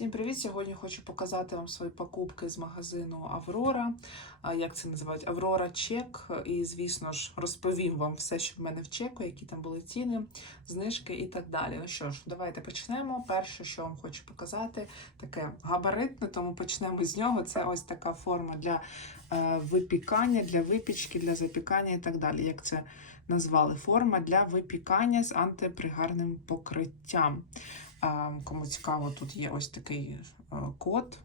Всім привіт! Сьогодні хочу показати вам свої покупки з магазину Аврора. Як це називають? Аврора Чек. І, звісно ж, розповім вам все, що в мене в чеку, які там були ціни, знижки і так далі. Ну що ж, давайте почнемо. Перше, що вам хочу показати, таке габаритне, тому почнемо з нього. Це ось така форма для е, випікання, для випічки, для запікання і так далі. Як це назвали? Форма для випікання з антипригарним покриттям. Кому цікаво, тут є ось такий е, код,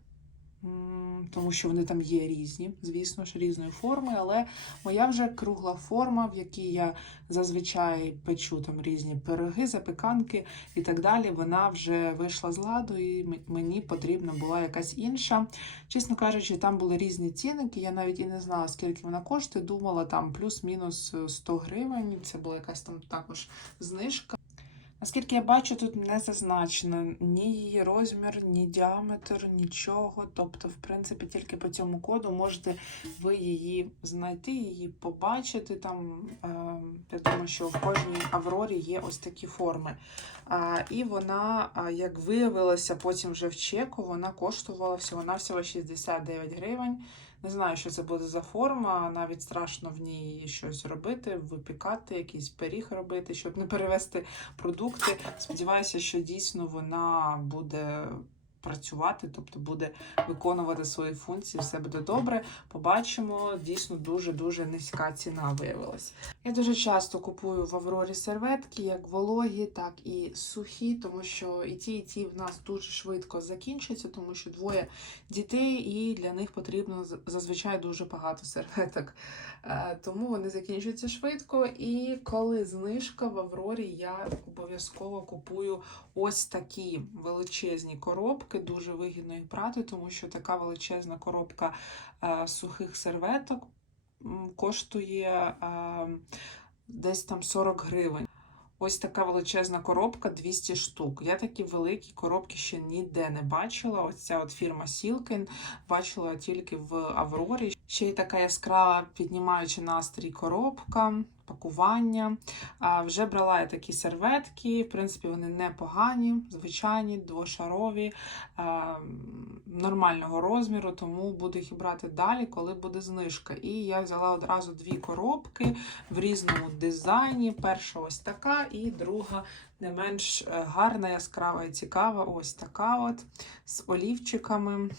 тому що вони там є різні, звісно ж, різної форми, але моя вже кругла форма, в якій я зазвичай печу там різні пироги, запіканки і так далі. Вона вже вийшла з ладу, і мені потрібна була якась інша. Чесно кажучи, там були різні цінники. Я навіть і не знала, скільки вона коштує. Думала там плюс-мінус е, 100 гривень. Це була якась там також знижка. Наскільки я бачу, тут не зазначено ні її розмір, ні діаметр, нічого. Тобто, в принципі, тільки по цьому коду можете ви її знайти, її побачити. Там е, я думаю, що в кожній Аврорі є ось такі форми. І вона, як виявилося, потім вже в чеку, вона коштувала всього-навсього 69 гривень. Не знаю, що це буде за форма, навіть страшно в ній щось робити, випікати, якийсь пиріг робити, щоб не перевести продукти. Сподіваюся, що дійсно вона буде працювати, тобто буде виконувати свої функції, все буде добре. Побачимо, дійсно дуже-дуже низька ціна виявилась. Я дуже часто купую в Аврорі серветки, як вологі, так і сухі, тому що і ті, і ті в нас дуже швидко закінчаться, тому що двоє дітей, і для них потрібно зазвичай дуже багато серветок. Е, Тому вони закінчуються швидко. І коли знижка в Аврорі, я обов'язково купую ось такі величезні коробки. Дуже вигідно їх брати, тому що така величезна коробка е, сухих серветок коштує е, десь там 40 гривень. Ось така величезна коробка 200 штук. Я такі великі коробки ще ніде не бачила. Ось ця от фірма Silken бачила тільки в Аврорі. Ще й така яскрава піднімаючи настрій коробка, пакування. Вже брала я такі серветки. В принципі, вони непогані, звичайні, двошарові, нормального розміру, тому буду їх брати далі, коли буде знижка. І я взяла одразу дві коробки в різному дизайні. Перша ось така, і друга не менш е, гарна, яскрава і цікава. Ось така от з олівчиками.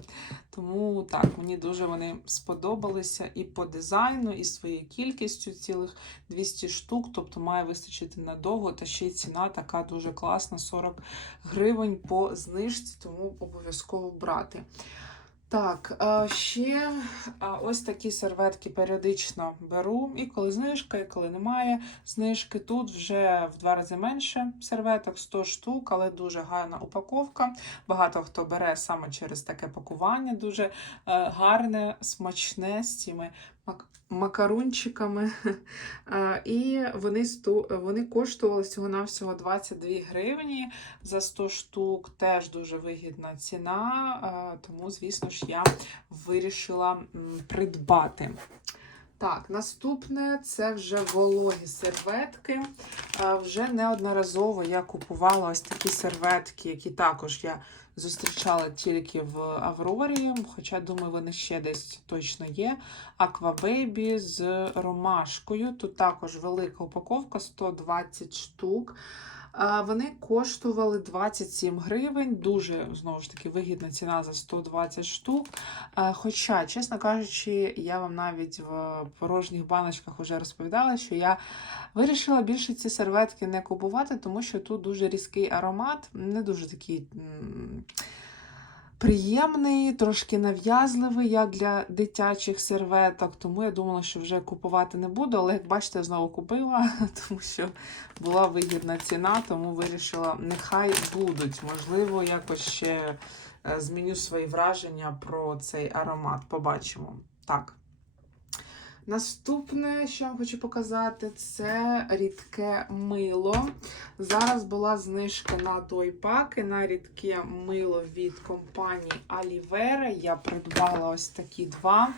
Тому так, мені дуже вони сподобалися і по дизайну, і своєю кількістю цілих 200 штук, тобто має вистачити надовго, та ще й ціна така дуже класна, 40 гривень по знижці, тому обов'язково брати. Так, ще ось такі серветки періодично беру. І коли знижка, і коли немає знижки. Тут вже в два рази менше серветок, 100 штук, але дуже гарна упаковка. Багато хто бере саме через таке пакування, дуже е, гарне, смачне з цими мак- макарунчиками. Е, І вони, вони коштували всього-навсього 22 гривні за 100 штук. Теж дуже вигідна ціна, е, тому, звісно ж, я вирішила придбати. Так, наступне це вже вологі серветки. Е, Вже неодноразово я купувала ось такі серветки, які також я зустрічала тільки в Аврорі, хоча, думаю, вони ще десь точно є. Аквабейбі з ромашкою. Тут також велика упаковка 120 штук. Вони коштували 27 гривень. Дуже знову ж таки вигідна ціна за 120 штук. Хоча, чесно кажучи, я вам навіть в порожніх баночках вже розповідала, що я вирішила більше ці серветки не купувати, тому що тут дуже різкий аромат, не дуже такий. Приємний, трошки нав'язливий, як для дитячих серветок, тому я думала, що вже купувати не буду, але як бачите, я знову купила, тому що була вигідна ціна, тому вирішила, нехай будуть. Можливо, якось ще е, зміню свої враження про цей аромат. Побачимо. Так. Наступне, що вам хочу показати, це рідке мило. Зараз була знижка на той пак і на рідке мило від компанії Alivera. Я придбала ось такі два.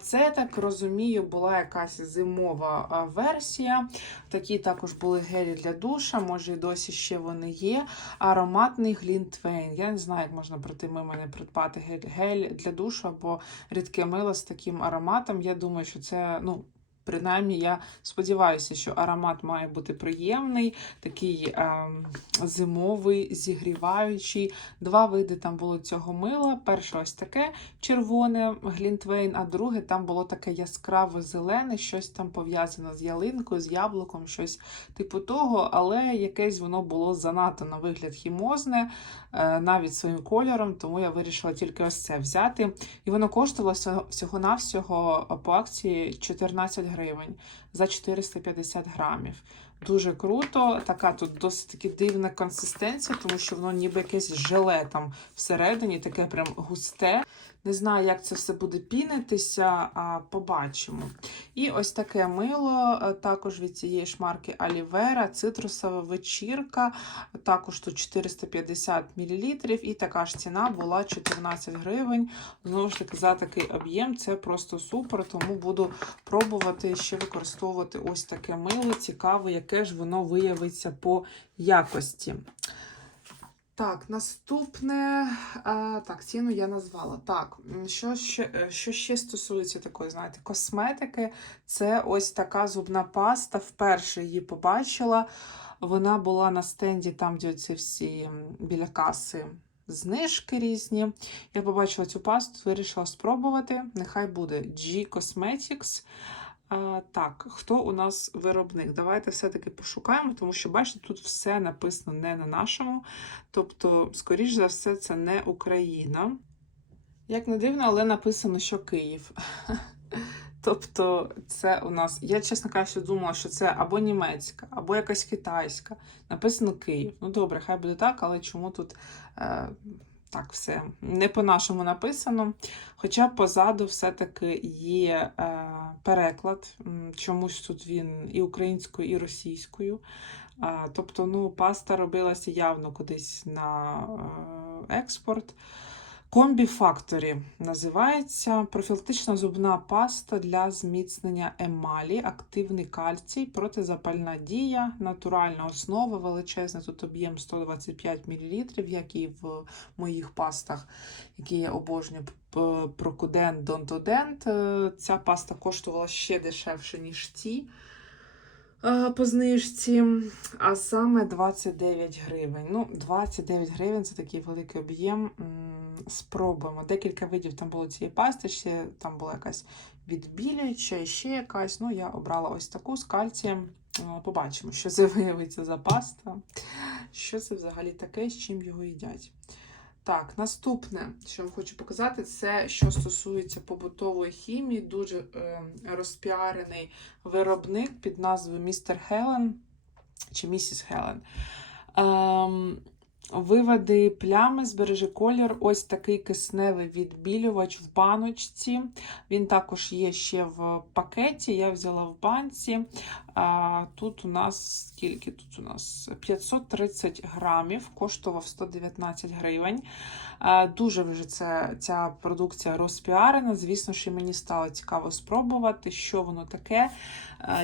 Це, так розумію, була якась зимова версія. Такі також були гелі для душа, може і досі ще вони є. Ароматний глінтвейн. Я не знаю, як можна пройти мимо не придбати гель для душу або рідке мило з таким ароматом. Я думаю, що це, ну, принаймні, я сподіваюся, що аромат має бути приємний, такий е, зимовий, зігріваючий. Два види там було цього мила. Перше ось таке червоне глінтвейн, а друге там було таке яскраве зелене, щось там пов'язане з ялинкою, з яблуком, щось типу того, але якесь воно було занадто на вигляд хімозне, е, навіть своїм кольором, тому я вирішила тільки ось це взяти. І воно коштувало всього- всього-навсього по акції 14 гривень за 450 грамів. Дуже круто. Така тут досить таки дивна консистенція, тому що воно ніби якесь желе там всередині, таке прям густе. Не знаю, як це все буде пінитися, а побачимо. І ось таке мило, е, також від цієї ж марки Алівера, цитрусова вечірка, також тут 450 мл, і така ж ціна була 14 гривень. Знову ж таки, за такий об'єм це просто супер, тому буду пробувати ще використовувати ось таке мило. Цікаво, яке ж воно виявиться по якості. Так, наступне. А, так, ціну я назвала. Так, що ще, е, що ще стосується такої, знаєте, косметики, це ось така зубна паста. Вперше її побачила. Вона була на стенді, там, де ці всі біля каси знижки різні. Я побачила цю пасту, вирішила спробувати. Нехай буде G Cosmetics. Так, хто у нас виробник? Давайте все-таки пошукаємо, тому що, бачите, тут все написано не на нашому. Тобто, скоріш за все, це не Україна. Як не дивно, але написано, що Київ. Тобто, це у нас. Я, чесно кажучи, думала, що це або німецька, або якась китайська. Написано Київ. Ну, добре, хай буде так, але чому тут е, так все не по-нашому написано? Хоча позаду все-таки є е, переклад. Чомусь тут він і українською, і російською. Е, тобто, ну, паста робилася явно кудись на е, експорт. Комбі Factory називається профілактична зубна паста для зміцнення емалі, активний кальцій, протизапальна дія, натуральна основа, величезний тут об'єм 125 мл, як і в моїх пастах, які я обожнюю. Прокудент, Донтодент. Ця паста коштувала ще дешевше, ніж ті е, по знижці, а саме 29 гривень. Ну, 29 гривень це такий великий об'єм. Спробуємо. Декілька видів там було цієї пасти, ще там була якась відбілююча, ще якась. Ну, я обрала ось таку з кальцієм. Е, Побачимо, що це виявиться за паста. Що це взагалі таке, з чим його їдять. Так, наступне, що я вам хочу показати, це що стосується побутової хімії, дуже е, розпіарений виробник під назвою Містер Хелен чи Місіс Хелен. Ем, Виведи плями, збережи колір. Ось такий кисневий відбілювач в баночці. Він також є ще в пакеті. Я взяла в банці. Тут у нас скільки? Тут у нас 530 грамів, коштував 119 гривень. Дуже вже це, ця продукція розпіарена. Звісно, що мені стало цікаво спробувати, що воно таке,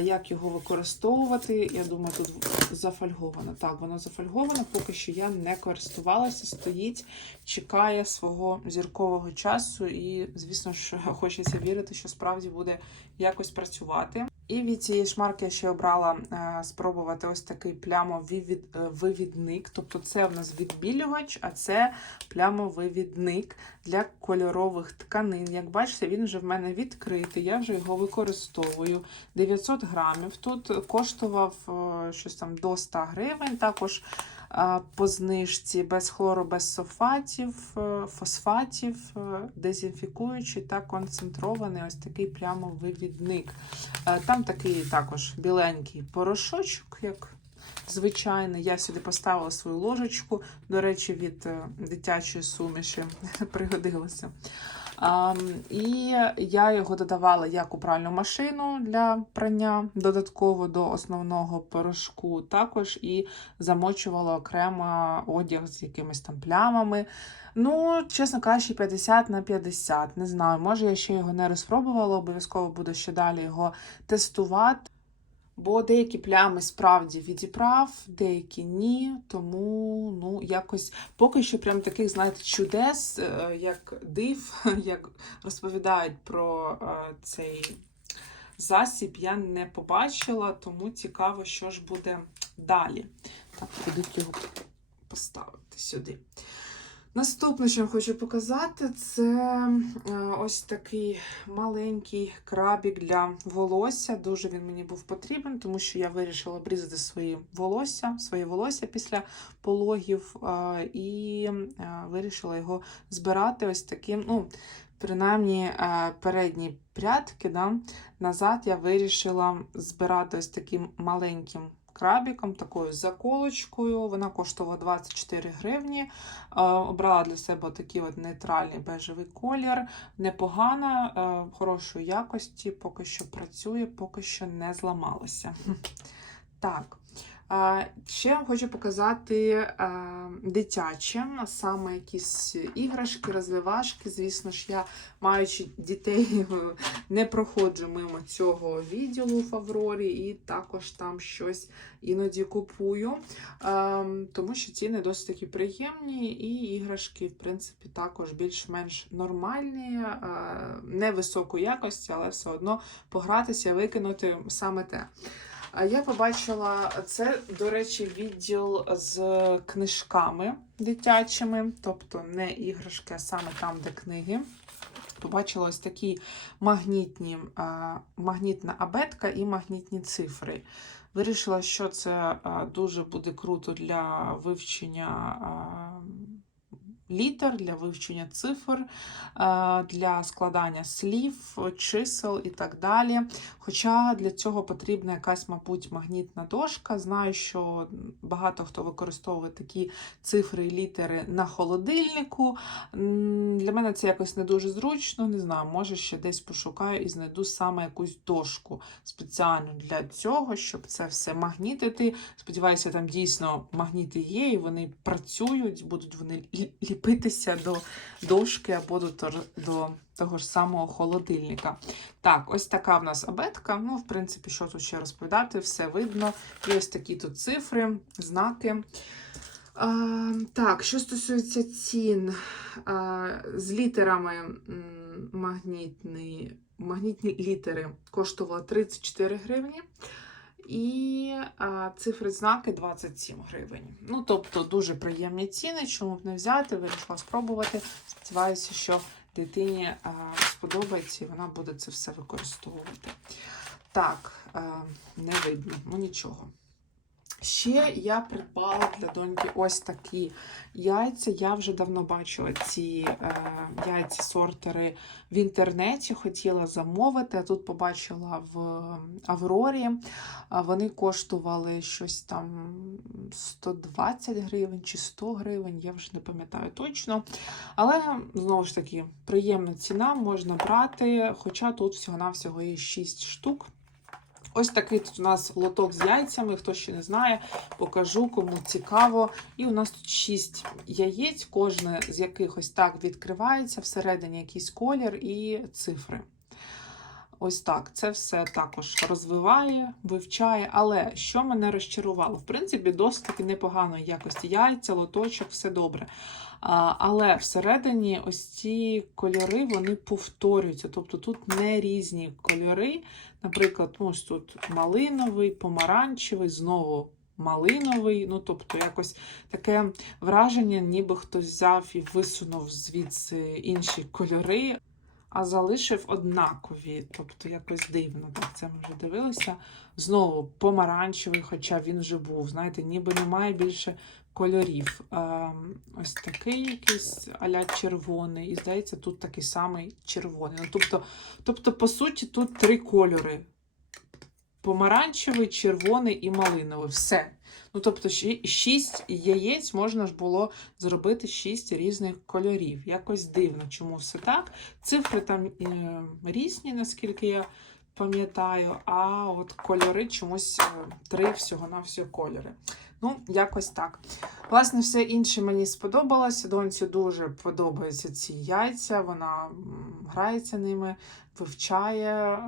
як його використовувати. Я думаю, тут зафольговано. Так, воно зафольговано, поки що я не користувалася, стоїть, чекає свого зіркового часу, і, звісно ж, хочеться вірити, що справді буде якось працювати. І від цієї шмарки я ще обрала е, спробувати ось такий плямовивідник. Тобто це в нас відбілювач, а це плямовивідник для кольорових тканин. Як бачите, він вже в мене відкритий, я вже його використовую. 900 грамів. Тут коштував е, щось там до 100 гривень. Також е, по знижці без хлору, без софатів, е, фосфатів, е, дезінфікуючий та концентрований ось такий плямовивідник. Е, Там такий також біленький порошочок, як звичайний. Я сюди поставила свою ложечку, до речі, від дитячої суміші пригодилося. І я його додавала як у пральну машину для прання, додатково до основного порошку, також і замочувала окремо одяг з якимись там плямами. Ну, чесно кажучи, 50 на 50. Не знаю, може я ще його не розпробувала, обов'язково буду ще далі його тестувати. Бо деякі плями справді відібрав, деякі ні. Тому ну, якось поки що прям таких, знаєте, чудес, е, як див, як розповідають про е, цей засіб, я не побачила, тому цікаво, що ж буде далі. Так, підуть його поставити сюди. Наступне, що я хочу показати, це е, ось такий маленький крабік для волосся. Дуже він мені був потрібен, тому що я вирішила обрізати свої волосся, своє волосся після пологів і вирішила його збирати ось таким. ну, Принаймні передні прядки, да, назад я вирішила збирати ось таким маленьким крабіком, такою заколочкою. Вона коштувала 24 гривні. Е, Обрала для себе такий от нейтральний бежевий колір. Непогана, е, хорошої якості, поки що працює, поки що не зламалася. Так. Ще хочу показати дитяче, саме якісь іграшки, розвивашки. Звісно ж, я, маючи дітей, не проходжу мимо цього відділу в Аврорі, і також там щось іноді купую, тому що ціни досить такі приємні, і іграшки, в принципі, також більш-менш нормальні, невисокої якості, але все одно погратися, викинути саме те. Я побачила це, до речі, відділ з книжками дитячими, тобто не іграшки, а саме там, де книги. Побачила ось такі магнітні, магнітна абетка і магнітні цифри. Вирішила, що це дуже буде круто для вивчення. Літер для вивчення цифр, е, для складання слів, чисел і так далі. Хоча для цього потрібна якась, мабуть, магнітна дошка. Знаю, що багато хто використовує такі цифри і літери на холодильнику. Для мене це якось не дуже зручно. Не знаю, може ще десь пошукаю і знайду саме якусь дошку спеціальну для цього, щоб це все магнітити. Сподіваюся, там дійсно магніти є, і вони працюють, будуть вони лі- ліпитися до дошки або до, до того ж самого холодильника. Так, ось така в нас абетка. Ну, в принципі, що тут ще розповідати, все видно. І ось такі тут цифри, знаки. А, так, що стосується цін а, з літерами м, магнітні, літери коштувала 34 гривні. І а, цифри знаки 27 гривень. Ну, тобто дуже приємні ціни, чому б не взяти, вирішила спробувати. Сподіваюся, що дитині а, сподобається і вона буде це все використовувати. Так, а, не видно, ну нічого. Ще я придбала для доньки ось такі яйця. Я вже давно бачила ці е, яйця сортери в інтернеті, хотіла замовити, а тут побачила в Аврорі. Вони коштували щось там 120 гривень чи 100 гривень, я вже не пам'ятаю точно. Але знову ж таки, приємна ціна, можна брати, хоча тут всього-навсього є 6 штук. Ось такий тут у нас лоток з яйцями. Хто ще не знає, покажу, кому цікаво. І у нас тут 6 яєць, кожне з якихось так відкривається, всередині якийсь колір і цифри. Ось так. Це все також розвиває, вивчає. Але що мене розчарувало? В принципі, досить таки непоганої якості яйця, лоточок, все добре. Але всередині ось ці кольори вони повторюються. Тобто тут не різні кольори. Наприклад, ну, ось тут малиновий, помаранчевий, знову малиновий. Ну, тобто, якось таке враження, ніби хтось взяв і висунув звідси інші кольори, а залишив однакові. Тобто, якось дивно. Так, це ми вже дивилися. Знову помаранчевий, хоча він вже був. Знаєте, ніби немає більше кольорів. Ем, ось такий якийсь аля червоний. І здається, тут такий самий червоний. Ну, тобто, тобто, по суті, тут три кольори помаранчевий, червоний і малиновий. Все. Ну, тобто, ші- шість яєць можна ж було зробити шість різних кольорів. Якось дивно, чому все так. Цифри там е, різні, наскільки я пам'ятаю, а от кольори чомусь е, три всього-навсього кольори. Ну, якось так. Власне, все інше мені сподобалося. Доньці дуже подобаються ці яйця. Вона грається ними, вивчає е,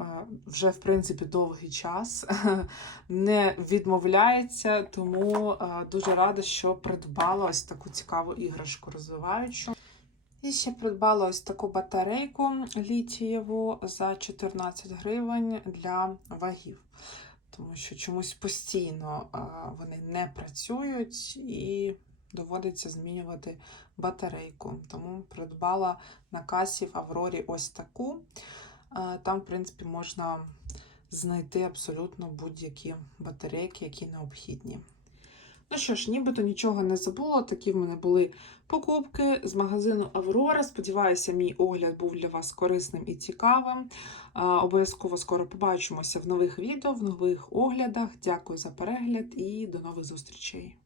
вже, в принципі, довгий час, не відмовляється, тому е, дуже рада, що придбала ось таку цікаву іграшку розвиваючу. І ще придбала ось таку батарейку літієву за 14 гривень для вагів. Тому що чомусь постійно вони не працюють і доводиться змінювати батарейку. Тому придбала на касі в Аврорі ось таку. Там, в принципі, можна знайти абсолютно будь-які батарейки, які необхідні. Ну що ж, нібито нічого не забула. Такі в мене були покупки з магазину Аврора. Сподіваюся, мій огляд був для вас корисним і цікавим. Обов'язково скоро побачимося в нових відео, в нових оглядах. Дякую за перегляд і до нових зустрічей!